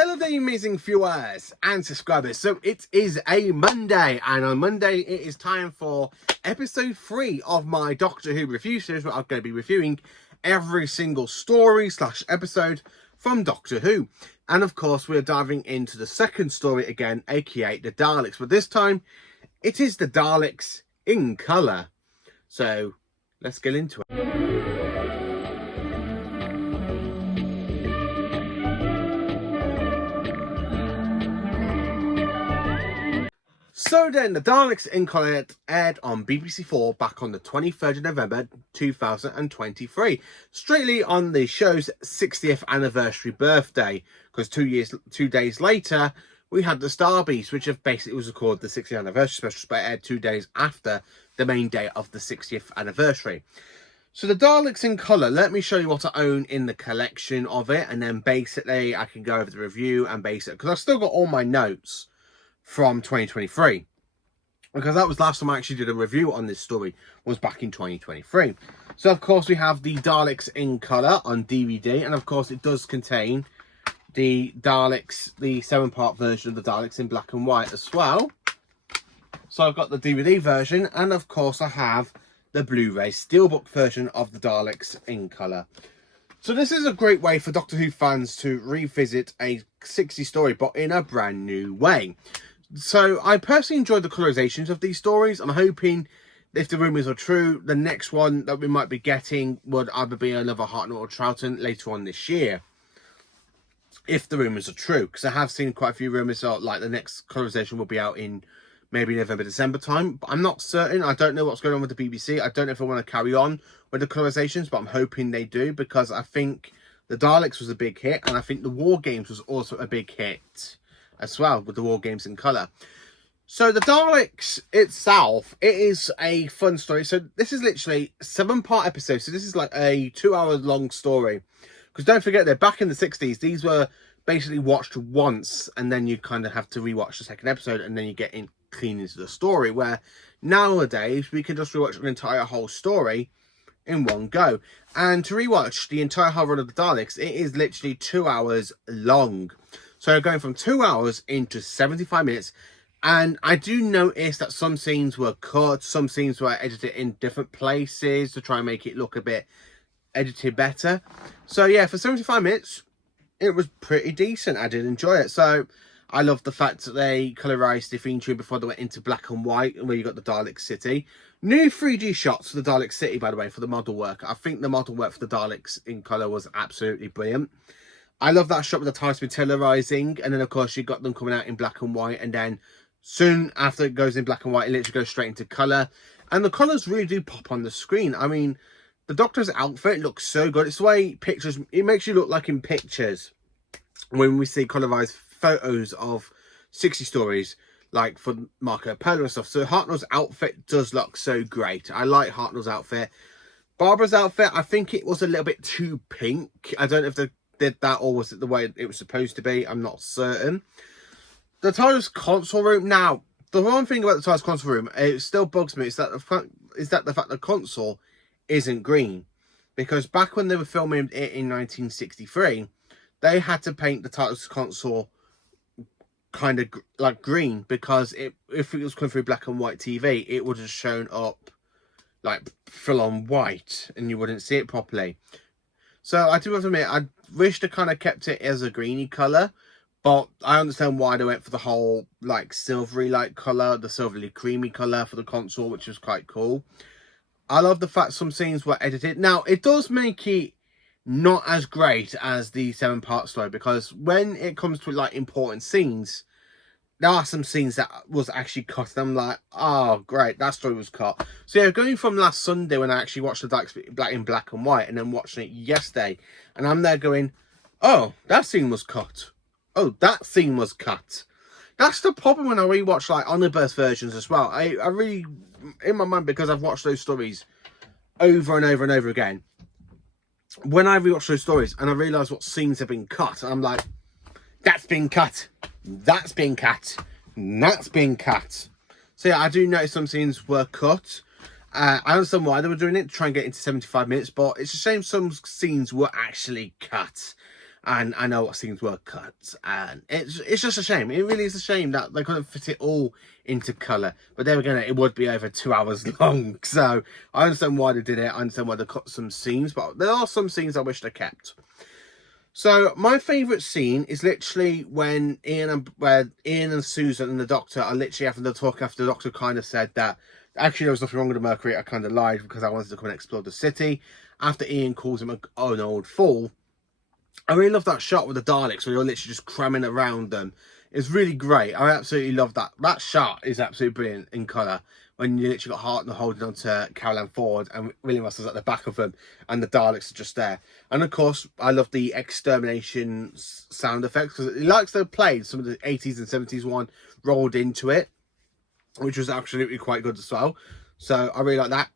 Hello there, you amazing viewers and subscribers. So it is a Monday, and on Monday it is time for episode 3 of my Doctor Who review series, where I'm going to be reviewing every single story / episode from Doctor Who. And of course we're diving into the second story again, aka the Daleks, but this time it is the Daleks in colour. So let's get into it. So then, the Daleks in Colour aired on BBC4 back on the 23rd of November 2023, straightly on the show's 60th anniversary birthday, because 2 days later, we had the Star Beast, which basically was called the 60th anniversary special, but it aired 2 days after the main day of the 60th anniversary. So the Daleks in Colour, let me show you what I own in the collection of it, and then basically I can go over the review and base it, because I've still got all my notes from 2023, because that was last time I actually did a review on this story, was back in 2023. So of course we have the Daleks in Colour on DVD, and of course it does contain the Daleks, the 7-part version of the Daleks in black and white as well. So I've got the DVD version, and of course I have the Blu-ray Steelbook version of the Daleks in Colour. So this is a great way for Doctor Who fans to revisit a 60s story, but in a brand new way. So I personally enjoyed the colorizations of these stories. I'm hoping, if the rumours are true, the next one that we might be getting would either be another Hartnell or Troughton later on this year, if the rumours are true, because I have seen quite a few rumours like the next colorization will be out in maybe November, December time, but I'm not certain. I don't know what's going on with the BBC. I don't know if I want to carry on with the colorizations, but I'm hoping they do, because I think the Daleks was a big hit, and I think the War Games was also a big hit as well, with the War Games in colour. So the Daleks itself, it is a fun story. So this is literally 7-part episodes. So this is like a 2-hour long story. Because don't forget, they're back in the 60s. These were basically watched once, and then you kind of have to rewatch the second episode, and then you get in clean into the story. Where nowadays we can just rewatch an entire whole story in one go. And to rewatch the entire whole run of the Daleks, it is literally 2 hours long. So going from 2 hours into 75 minutes. And I do notice that some scenes were cut, some scenes were edited in different places to try and make it look a bit edited better. So yeah, for 75 minutes, it was pretty decent. I did enjoy it. So I love the fact that they colorized the theme tune before they went into black and white, where you got the Dalek City. New 3D shots for the Dalek City, by the way, for the model work. I think the model work for the Daleks in colour was absolutely brilliant. I love that shot with the TARDIS materialising, and then of course you got them coming out in black and white, and then soon after it goes in black and white, it literally goes straight into colour. And the colours really do pop on the screen. I mean, the Doctor's outfit looks so good. It's the way pictures, it makes you look like in pictures when we see colorized photos of 60 stories, like for Marco Polo and stuff. So Hartnell's outfit does look so great. I like Hartnell's outfit. Barbara's outfit, I think it was a little bit too pink. I don't know if they did that, or was it the way it was supposed to be? I'm not certain. The TARDIS console room. Now, the one thing about the TARDIS console room, it still bugs me, is that the fact the console isn't green. Because back when they were filming it in 1963, they had to paint the TARDIS console kind of like green, because if it was coming through black and white TV, it would have shown up like full on white, and you wouldn't see it properly. So I do have to admit, I wish they kind of kept it as a greeny colour, but I understand why they went for the whole like silvery like colour, the silvery creamy colour for the console, which was quite cool. I love the fact some scenes were edited. Now, it does make it not as great as the 7-part story, because when it comes to like important scenes, there are some scenes that was actually cut, and I'm like, oh great, that story was cut. So yeah, going from last Sunday when I actually watched the Daleks in black and white, and then watching it yesterday, and I'm there going, oh, that scene was cut. Oh, that scene was cut. That's the problem when I rewatch like omnibus versions as well. I really, in my mind, because I've watched those stories over and over and over again, when I rewatch those stories and I realise what scenes have been cut, I'm like, that's been cut, that's been cut, that's been cut. So yeah, I do notice some scenes were cut. I understand why they were doing it, to try and get into 75 minutes, but it's a shame some scenes were actually cut. and I know what scenes were cut, and it's just a shame. It really is a shame that they couldn't fit it all into colour. But then again, it would be over 2 hours long, so I understand why they did it. I understand why they cut some scenes, but there are some scenes I wish they kept. So my favourite scene is literally when Ian and Susan and the Doctor are literally having the talk after the Doctor kind of said that actually there was nothing wrong with the Mercury. I kind of lied because I wanted to come and explore the city. After Ian calls him an old fool. I really love that shot with the Daleks where you're literally just cramming around them. It's really great. I absolutely love that. That shot is absolutely brilliant in colour. When you literally got Hartnell holding on to Caroline Ford and William Russell's at the back of them and the Daleks are just there. And of course, I love the extermination sound effects because it likes to play some of the 80s and 70s one rolled into it, which was absolutely quite good as well. So I really like that.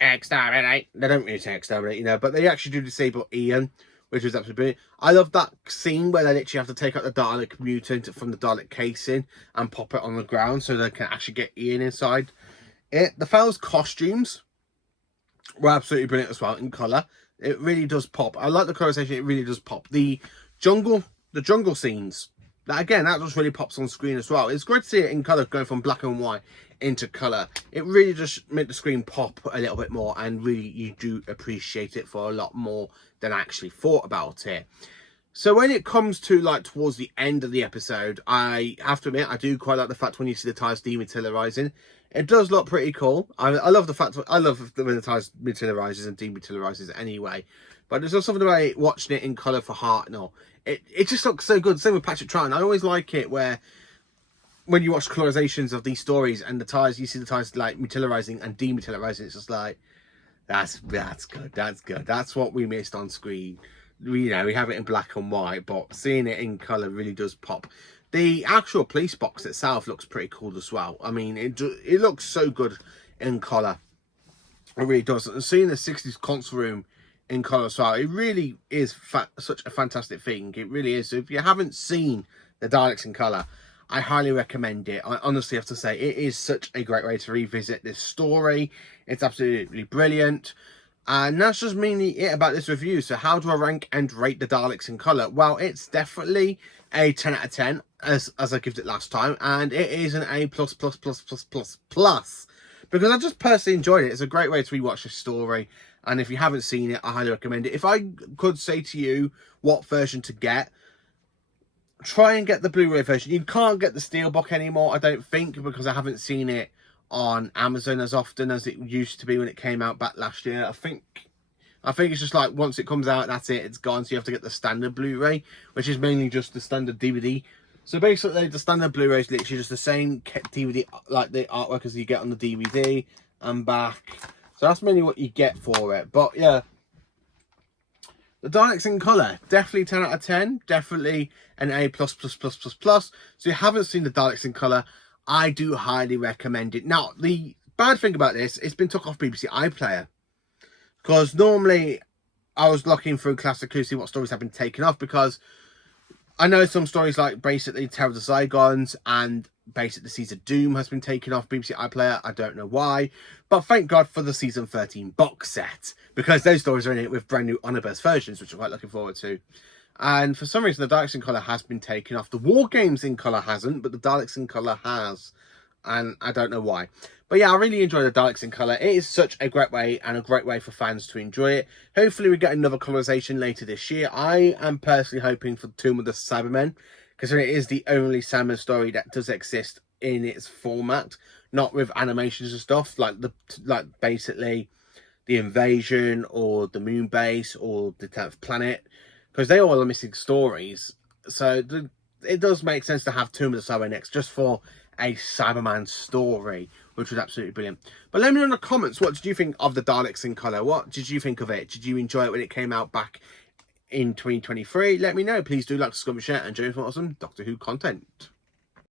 Exterminate. They don't really say exterminate, you know, but they actually do disable Ian, which was absolutely brilliant. I love that scene where they literally have to take out the Dalek mutant from the Dalek casing and pop it on the ground so they can actually get Ian inside it. The Fowl's costumes were absolutely brilliant as well in colour. It really does pop. I like the colorization. It really does pop. The jungle scenes. That again, that just really pops on screen as well. It's great to see it in colour going from black and white into colour. It really just made the screen pop a little bit more, and really you do appreciate it for a lot more than I actually thought about it. So when it comes to like towards the end of the episode, I have to admit I do quite like the fact when you see the TARDIS dematerializing. It does look pretty cool. I love the fact I love when the TARDIS materializes and dematerializes anyway. But there's also something about watching it in colour for Hartnell. It just looks so good. Same with Patrick Troughton. I always like it where when you watch colorizations of these stories and the TARDIS, you see the TARDIS like materializing and dematerializing. It's just like that's good. That's good. That's what we missed on screen. We have it in black and white, but seeing it in colour really does pop. The actual police box itself looks pretty cool as well. I mean, it looks so good in colour. It really does. And seeing the 60s console room in colour as well, it really is such a fantastic thing. It really is. So if you haven't seen the Daleks in colour, I highly recommend it. I honestly have to say, it is such a great way to revisit this story. It's absolutely brilliant. And that's just mainly it about this review. So how do I rank and rate the Daleks in colour? Well, it's definitely a 10 out of 10, as I gave it last time. And it is an A+++++++. Because I just personally enjoyed it. It's a great way to rewatch this story. And if you haven't seen it, I highly recommend it. If I could say to you what version to get, try and get the Blu-ray version. You can't get the Steelbook anymore, I don't think, because I haven't seen it on Amazon as often as it used to be when it came out back last year. I think it's just like once it comes out, that's it, it's gone. So you have to get the standard Blu-ray, which is mainly just the standard DVD. So basically the standard Blu-ray is literally just the same DVD, like the artwork as you get on the DVD and back. So that's mainly what you get for it. But yeah, the Daleks in colour, definitely 10 out of 10, definitely an A+++++. So you haven't seen the Daleks in colour, I do highly recommend it. Now, the bad thing about this, it's been took off BBC iPlayer. Because normally I was looking through Classic Who to see what stories have been taken off, because I know some stories like basically Terror of the Zygons and basically Season of Doom has been taken off BBC iPlayer. I don't know why. But thank God for the Season 13 box set, because those stories are in it with brand new omnibus versions, which I'm quite looking forward to. And for some reason, the Daleks in colour has been taken off. The War Games in colour hasn't, but the Daleks in colour has. And I don't know why. But yeah, I really enjoy the Daleks in colour. It is such a great way, and a great way for fans to enjoy it. Hopefully we get another colorization later this year. I am personally hoping for Tomb of the Cybermen, because it is the only Cybermen story that does exist in its format, not with animations and stuff, like basically the Invasion or the Moon Base or the 10th Planet, because they all are missing stories. So it does make sense to have Tomb of the Cybermen next, just for a Cyberman story, which was absolutely brilliant. But let me know in the comments, what did you think of the Daleks in colour? What did you think of it? Did you enjoy it when it came out back in 2023? Let me know. Please do like, subscribe, and share, and join me for awesome Doctor Who content.